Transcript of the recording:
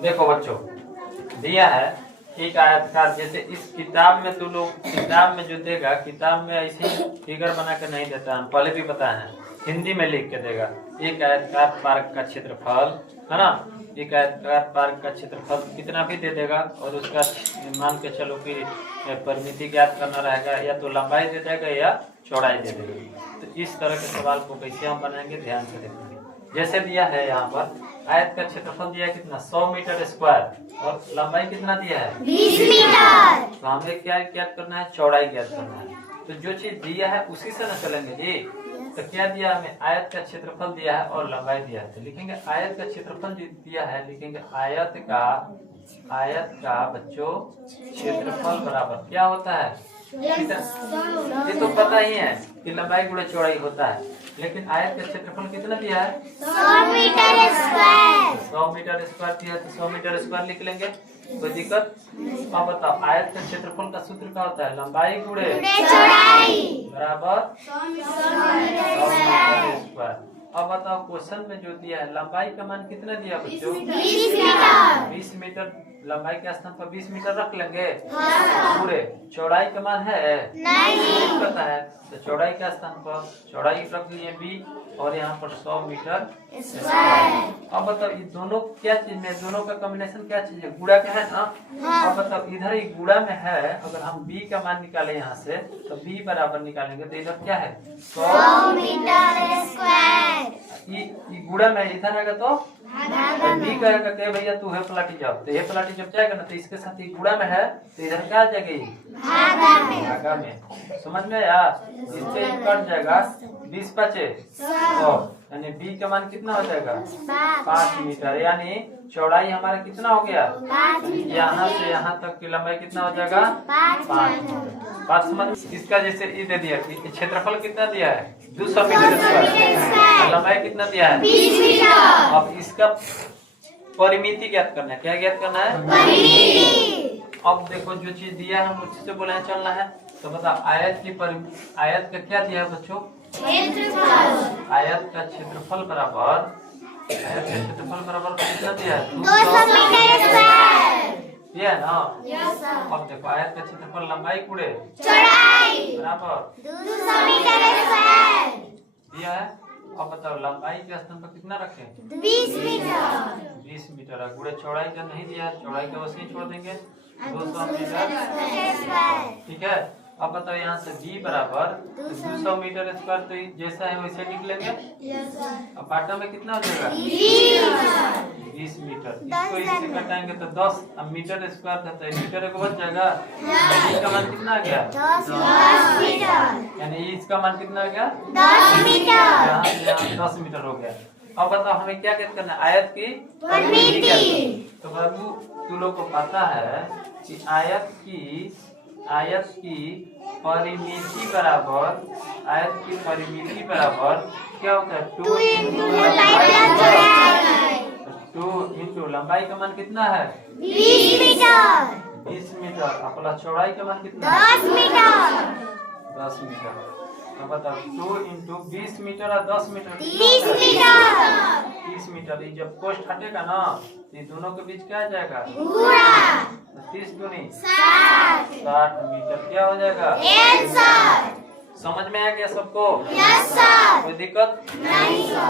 देखो बच्चों, दिया है एक आयतकार। जैसे इस किताब में तुम लोग किताब में जो देगा, किताब में ऐसे ही फिगर बना के नहीं देता, हम पहले भी बताए हैं, हिंदी में लिख के देगा। एक आयतकार पार्क का क्षेत्रफल है ना, एक आयतकार पार्क का क्षेत्रफल कितना भी दे देगा, और उसका मान के चलो कि परिमिति ज्ञात करना रहेगा, या तो लंबाई दे देगा या चौड़ाई दे देगा। तो इस तरह के सवाल को कैसे हम बनाएंगे, ध्यान से देखेंगे। जैसे दिया है यहाँ पर आयत का क्षेत्रफल दिया है कितना, 100 मीटर स्क्वायर, और लंबाई कितना दिया है, 20 मीटर। तो हमें क्या ज्ञात करना है, चौड़ाई ज्ञात करना है। तो जो चीज दिया है उसी से ना चलेंगे जी। तो क्या दिया हमें, आयत का क्षेत्रफल दिया है और लंबाई दिया है, तो लिखेंगे आयत का क्षेत्रफल दिया है, लिखेंगे आयत का बच्चों क्षेत्रफल बराबर क्या होता है, ये तो पता ही है कि लंबाई गुणा चौड़ाई होता है। लेकिन आयत का क्षेत्रफल कितना दिया है, 100 मीटर स्क्वायर। 100 मीटर स्क्वायर दिया है, तो 100 मीटर स्क्वायर लिख लेंगे, कोई दिक्कत। अब बताओ आयत का क्षेत्रफल का सूत्र क्या होता है, लंबाई गुणे चौड़ाई बराबर 100 मीटर स्क्वायर। अब बताओ क्वेश्चन में जो दिया है लंबाई का मान कितना दिया बच्चों, 20 मीटर। 20 मीटर। लंबाई के स्थान पर 20 मीटर रख लेंगे पूरे। चौड़ाई का मान है नहीं पता है, तो चौड़ाई के स्थान पर चौड़ाई रख लिए बी, और यहाँ पर 100 मीटर स्क्वायर। अब बताओ ये दोनों क्या चीज में, दोनों का कॉम्बिनेशन क्या चीज है, गुणा का है ना। अब बताओ इधर ही गुणा में है, अगर हम बी का मान निकाले यहाँ से, तो बी बराबर निकालेंगे, तो इधर क्या है 100 मीटर स्क्वायर। ये गुणा में इधर आएगा तो बी कहेगा कि भैया तू है पलाटी जाओ, तो ये पलाटी जब जाएगा ना, तो इसके साथ ये गुणा में है, तो इधर क्या आ जाएगी भागा में। समझ में आया, इससे कट जाएगा 20 पचे 100, यानी बी का मान कितना हो जाएगा 5 मीटर, यानी चौड़ाई हमारा कितना हो गया, यहाँ से यहाँ तक की लंबाई कितना हो जाएगा 5 मीटर। बात समझ। इसका जैसे ये दे दिया कि क्षेत्रफल कितना दिया है 200 मीटर स्क्वायर, लंबाई कितना दिया है 20 मीटर। अब इसका परिमिति ज्ञात करना है, क्या ज्ञात करना है, परिमिति। अब देखो जो चीज दिया है हम उसी से बोले चलना है। तो बता आयत का क्या दिया है बच्चों, क्षेत्रफल। आयत का क्षेत्रफल बराबर कितना दिया है 200 मीटर स्क्वायर। दिया है ना। Yes sir. अब देखो आयत का क्षेत्रफल लंबाई गुणे चौड़ाई बराबर 200 मीटर स्क्वायर। दिया है। अब बताओ लंबाई के स्थान पर कितना रखे, 20 मीटर। 20 मीटर है, गुणे चौड़ाई का नहीं दिया है, चौड़ाई का वैसे ही छोड़ देंगे 200 मीटर, ठीक है। अब बताओ यहाँ से b बराबर 200 मीटर स्क्वायर, तो जैसा है वैसे लिख लेंगे। अब बाटा में कितना हो जाएगा 20 मीटर, इसको इससे घटाएंगे तो 10 मीटर स्क्वायर था, तो मीटर को बच जाएगा, इसका मान कितना आ गया 10 मीटर। यानी इसका मान कितना आ गया 10 मीटर। यहाँ से यहाँ 10 मीटर हो गया। अब बताओ हमें क्या ज्ञात करना है, आयत की परिमिति। तो बाबू तू लोग को पता है कि आयत की परिमिति बराबर क्या होता है 2 इंटू लंबाई का मान कितना है 20 मीटर। 20 मीटर, और प्लस चौड़ाई का मान कितना है 10 मीटर। 10 मीटर। अब बताओ 2 इंटू 20 मीटर और 10 मीटर 30 मीटर। 30 मीटर। ये जब कोष्ठ हटेगा ना, ये दोनों के बीच क्या आ जाएगा गुणा 30 दूनी 60 मीटर, क्या हो जाएगा 160। समझ में आ गया सबको, यस सर। कोई दिक्कत नहीं सर।